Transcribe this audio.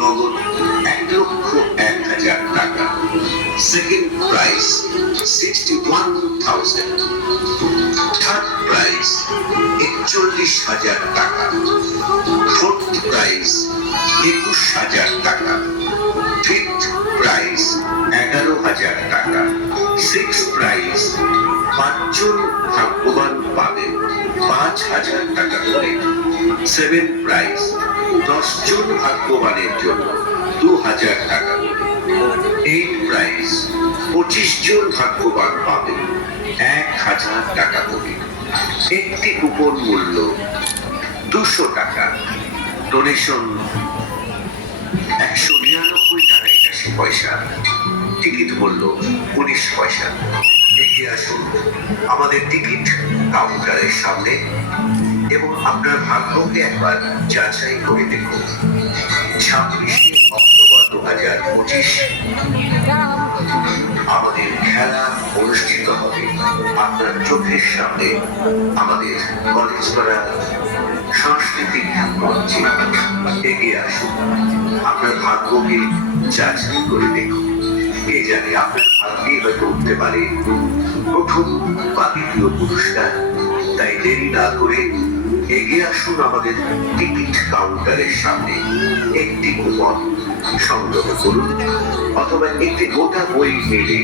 নগদ 1,01,000 টাকা। Second prize 61,000। Third prize 41,000 টাকা। ফোর্থ প্রাইজ 21,000 টাকা। ফিফথ প্রাইজ 11,000 টাকা। সিক্স প্রাইজ 5 জন ভাগ্যবান পাবেন 5,000 টাকা করে। সেভেন প্রাইজ 10 জন ভাগ্যবানের জন্য 2,000 টাকা। এইট প্রাইজ 25 জন ভাগ্যবান পাবেন 1,000 টাকা করে। একটি কুপন মূল্য 200 টাকা। ডোনেশন 199 টাকা 81 পয়সা। টিকিট মূল্য 19 পয়সা। এগিয়ে আসুন আমাদের টিকিট কাউন্টারের সামনে এবং আপনার ভাগ্যকে একবার যাচাই করে দেখুন। 26 অক্টোবর 2025 আমাদের খেলা অনুষ্ঠিত হবে আপনার চোখের সামনে আমাদের কলেজ পাড়া সাংস্কৃতিক মঞ্চে। এগিয়ে আসুন আপনার ভাগ্যকে যাচাই করে দেখুন। কে জানে আপনার ভাগ্যে হয়তো উঠতে পারে প্রথম বা দ্বিতীয় পুরস্কার। তাই দেরি না করে এগিয়ে আসুন আমাদের টিকিট কাউন্টারের সামনে। একটি কুপন সংগ্রহ করুন অথবা একটি গোটা বই মেলে